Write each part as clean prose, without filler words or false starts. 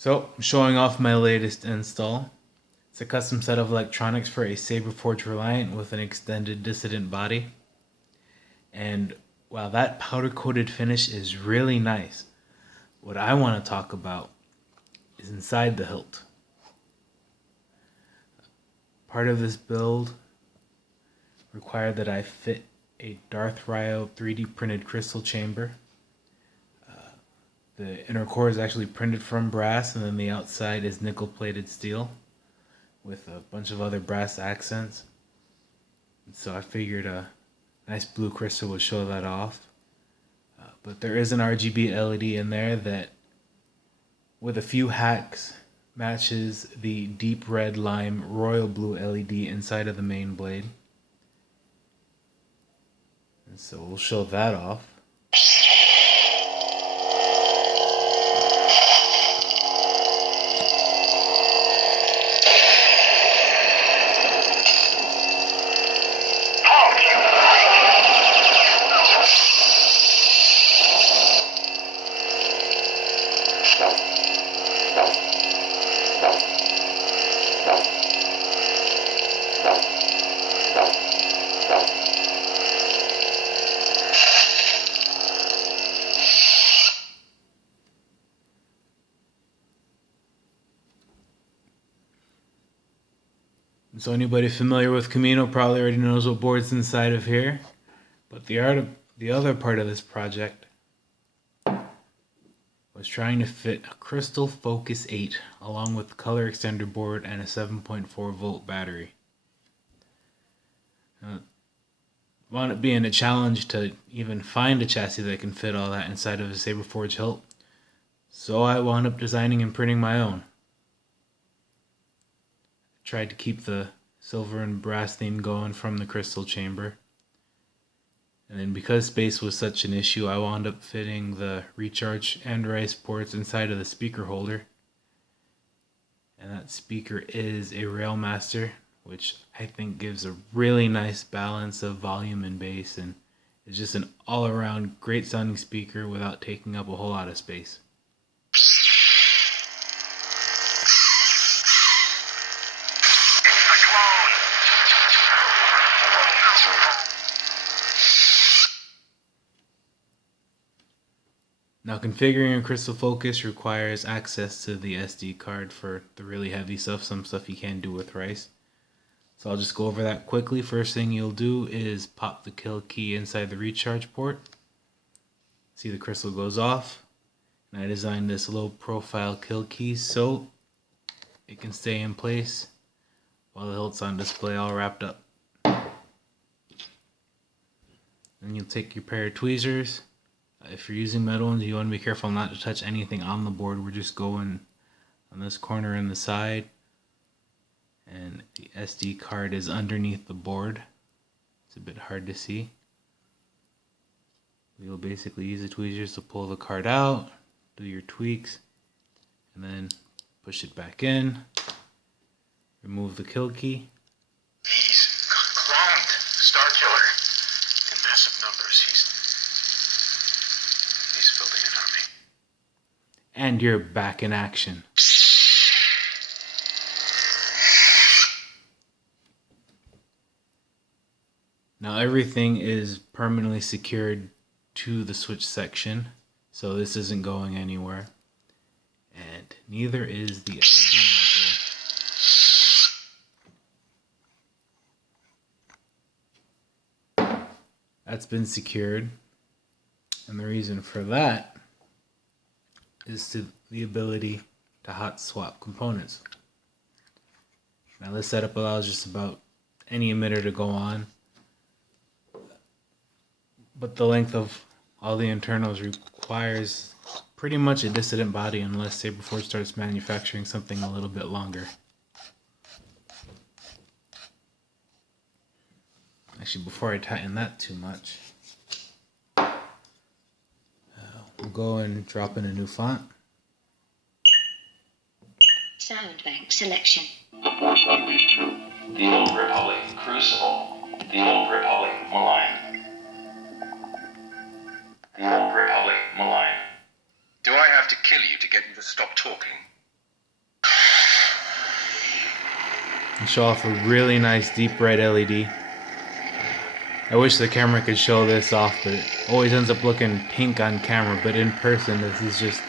So, I'm showing off my latest install. It's a custom set of electronics for a Saberforge Reliant with an extended dissident body. And while that powder coated finish is really nice, what I want to talk about is inside the hilt. Part of this build required that I fit a Darth Ryo 3D printed crystal chamber. The inner core is actually printed from brass, and then the outside is nickel plated steel with a bunch of other brass accents. And so I figured a nice blue crystal would show that off. But there is an RGB LED in there that, with a few hacks, matches the deep red lime royal blue LED inside of the main blade. And so we'll show that off. So anybody familiar with Camino probably already knows what board's inside of here. But the other part of this project was trying to fit a Crystal Focus 8 along with the color extender board and a 7.4 volt battery. Wound up being a challenge to even find a chassis that can fit all that inside of a Saberforge hilt. So I wound up designing and printing my own. Tried to keep the silver and brass theme going from the crystal chamber. And then because space was such an issue, I wound up fitting the recharge and rice ports inside of the speaker holder. And that speaker is a Railmaster, which I think gives a really nice balance of volume and bass, and is just an all-around great sounding speaker without taking up a whole lot of space. Now, configuring a Crystal Focus requires access to the SD card for the really heavy stuff, some stuff you can't do with rice. So I'll just go over that quickly. First thing you'll do is pop the kill key inside the recharge port. See, the crystal goes off. And I designed this low profile kill key so it can stay in place while the hilt's on display all wrapped up. Then you'll take your pair of tweezers. If you're using metal ones, you want to be careful not to touch anything on the board. We're just going on this corner and the side. And the SD card is underneath the board. It's a bit hard to see. You'll basically use the tweezers to pull the card out, do your tweaks, and then push it back in. Remove the kill key. He's cloned Star Killer in massive numbers. He's building an army. And you're back in action. Now everything is permanently secured to the switch section, so this isn't going anywhere. And neither is the LED module. That's been secured. And the reason for that is the ability to hot swap components. Now this setup allows just about any emitter to go on, but the length of all the internals requires pretty much a dissident body unless Saberforge starts manufacturing something a little bit longer. Actually, before I tighten that too much, we'll go and drop in a new font. Sound bank selection. The Old Republic Crucible. The Old Republic Malign. The Old Republic Malign. Do I have to kill you to get you to stop talking? and show off a really nice deep red LED. I wish the camera could show this off, but it always ends up looking pink on camera, but in person this is just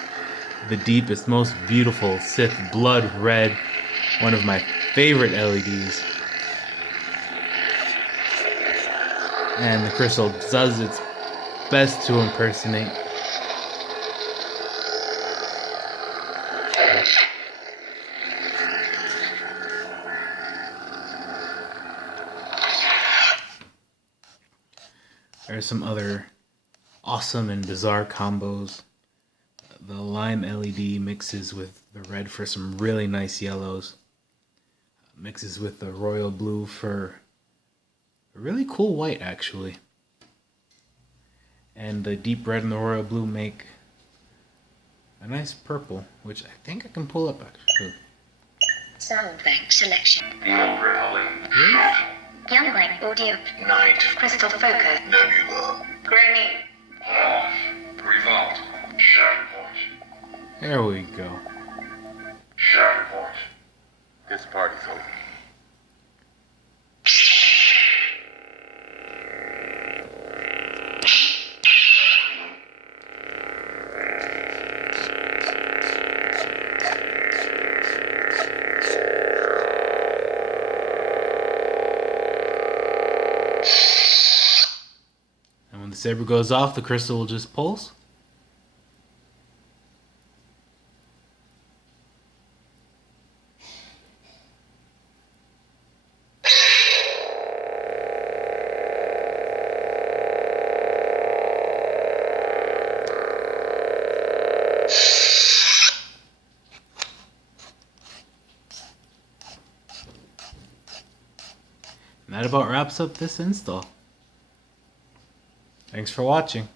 the deepest, most beautiful Sith blood red, one of my favorite LEDs. And the crystal does its best to impersonate. There are some other awesome and bizarre combos. The lime LED mixes with the red for some really nice yellows. Mixes with the royal blue for a really cool white, actually. And the deep red and the royal blue make a nice purple, which I think I can pull up, actually. Sound bank selection. The Old Republic. Young light audio. Night. Crystal focus. Nebula. Granny. Off. Revolt. Saberforge. There we go. Saberforge. This party's over. And when the saber goes off, the crystal will just pulse. And that about wraps up this install. Thanks for watching.